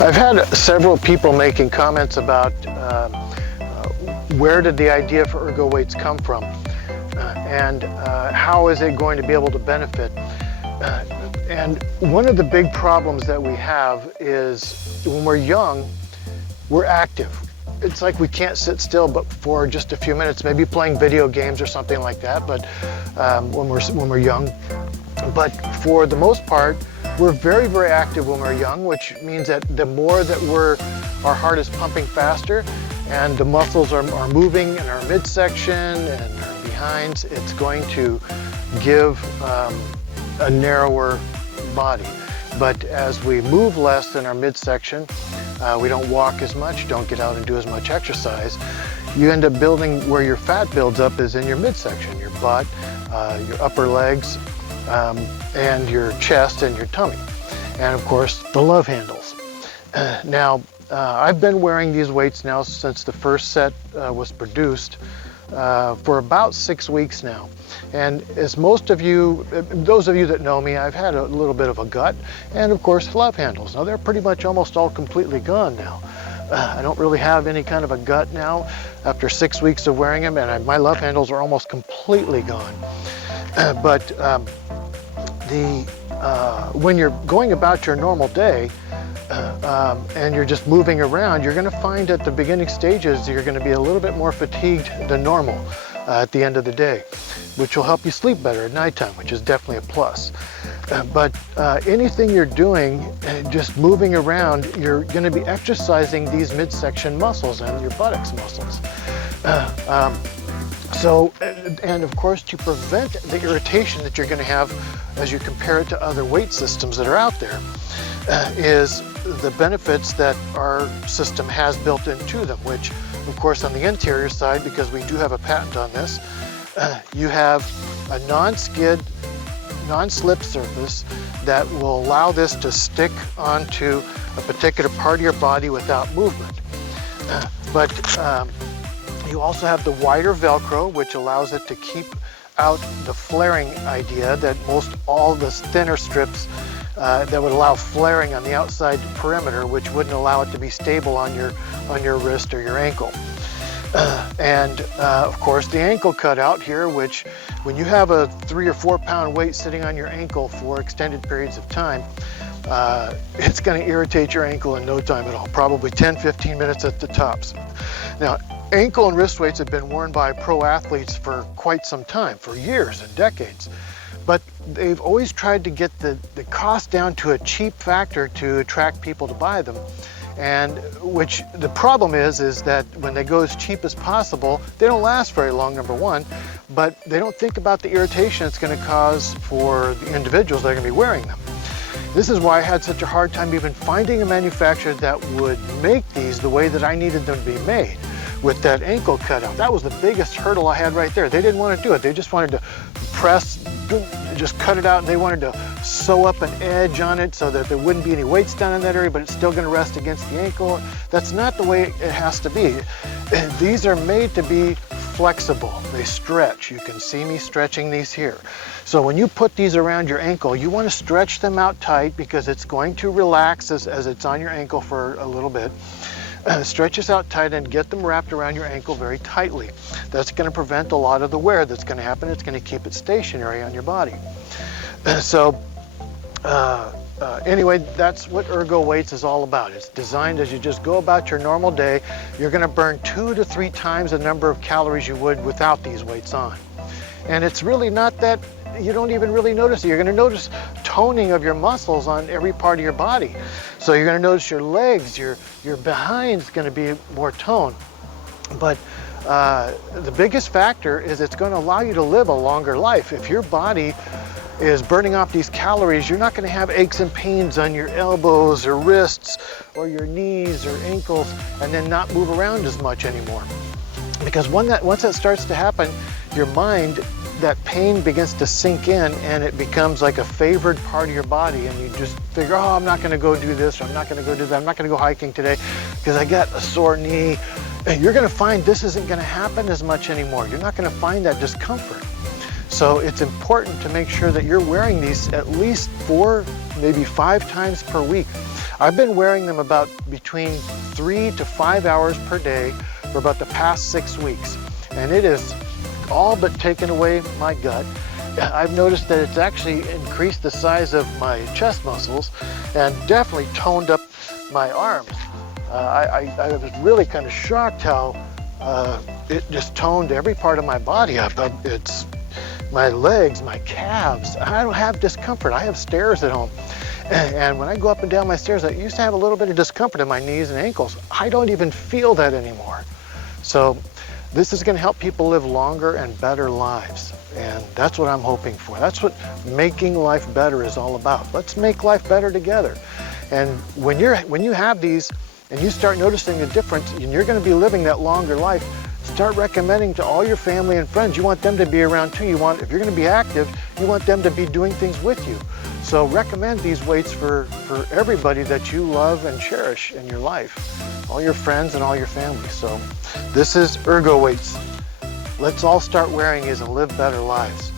I've had several people making comments about where did the idea for ErgoWeights come from, and how is it going to be able to benefit. And one of the big problems that we have is when we're young, we're active. It's like we can't sit still but for just a few minutes, maybe playing video games or something like that, but when we're young. But for the most part, we're very, very active when we're young, which means that the more that our heart is pumping faster and the muscles are moving in our midsection and our behinds, it's going to give a narrower body. But as we move less in our midsection, we don't walk as much, don't get out and do as much exercise, you end up building where your fat builds up is in your midsection, your butt, your upper legs, and your chest and your tummy, and of course the love handles. Now I've been wearing these weights now since the first set was produced for about 6 weeks now, and as most of you, those of you that know me, I've had a little bit of a gut and of course love handles. Now they're pretty much almost all completely gone now. I don't really have any kind of a gut now after 6 weeks of wearing them, and my love handles are almost completely gone. But when you're going about your normal day and you're just moving around, you're going to find at the beginning stages you're going to be a little bit more fatigued than normal at the end of the day, which will help you sleep better at nighttime, which is definitely a plus. But anything you're doing, just moving around, you're going to be exercising these midsection muscles and your buttocks muscles. And of course, to prevent the irritation that you're going to have as you compare it to other weight systems that are out there, is the benefits that our system has built into them, which of course on the interior side, because we do have a patent on this, you have a non-skid, non-slip surface that will allow this to stick onto a particular part of your body without movement. But you also have the wider Velcro, which allows it to keep out the flaring idea that most all the thinner strips that would allow flaring on the outside perimeter, which wouldn't allow it to be stable on your wrist or your ankle. And of course the ankle cutout here, which when you have a 3 or 4 pound weight sitting on your ankle for extended periods of time, it's going to irritate your ankle in no time at all, probably 10-15 minutes at the tops. Now, ankle and wrist weights have been worn by pro athletes for quite some time, for years and decades. But they've always tried to get the cost down to a cheap factor to attract people to buy them. And which the problem is that when they go as cheap as possible, they don't last very long, number one, but they don't think about the irritation it's going to cause for the individuals that are going to be wearing them. This is why I had such a hard time even finding a manufacturer that would make these the way that I needed them to be made, with that ankle cutout. That was the biggest hurdle I had right there. They didn't want to do it. They just wanted to press, just cut it out, and they wanted to sew up an edge on it so that there wouldn't be any weights down in that area, but it's still going to rest against the ankle. That's not the way it has to be. These are made to be flexible. They stretch. You can see me stretching these here. So when you put these around your ankle, you want to stretch them out tight because it's going to relax as it's on your ankle for a little bit. Stretch this out tight and get them wrapped around your ankle very tightly. That's going to prevent a lot of the wear that's going to happen. It's going to keep it stationary on your body. Anyway, that's what ErgoWeights is all about. It's designed as you just go about your normal day, you're going to burn 2 to 3 times the number of calories you would without these weights on. And it's really not that, you don't even really notice it. You're going to notice toning of your muscles on every part of your body. So you're going to notice your legs, your behind's going to be more toned. But the biggest factor is it's going to allow you to live a longer life. If your body is burning off these calories, you're not going to have aches and pains on your elbows or wrists or your knees or ankles and then not move around as much anymore. Because once that starts to happen, your mind, that pain begins to sink in and it becomes like a favored part of your body, and you just figure, oh, I'm not going to go do this, or I'm not going to go do that, I'm not going to go hiking today because I got a sore knee. And you're going to find this isn't going to happen as much anymore. You're not going to find that discomfort. So it's important to make sure that you're wearing these at least 4, maybe 5 times per week. I've been wearing them about between 3 to 5 hours per day for about the past 6 weeks. And it has all but taken away my gut. I've noticed that it's actually increased the size of my chest muscles and definitely toned up my arms. I was really kind of shocked how it just toned every part of my body up. It's my legs, my calves. I don't have discomfort. I have stairs at home. And when I go up and down my stairs, I used to have a little bit of discomfort in my knees and ankles. I don't even feel that anymore. So this is going to help people live longer and better lives. And that's what I'm hoping for. That's what making life better is all about. Let's make life better together. And when you have these and you start noticing the difference and you're going to be living that longer life, start recommending to all your family and friends. You want them to be around too. If you're going to be active, you want them to be doing things with you. So recommend these weights for everybody that you love and cherish in your life, all your friends and all your family. So this is ErgoWeights. Let's all start wearing these and live better lives.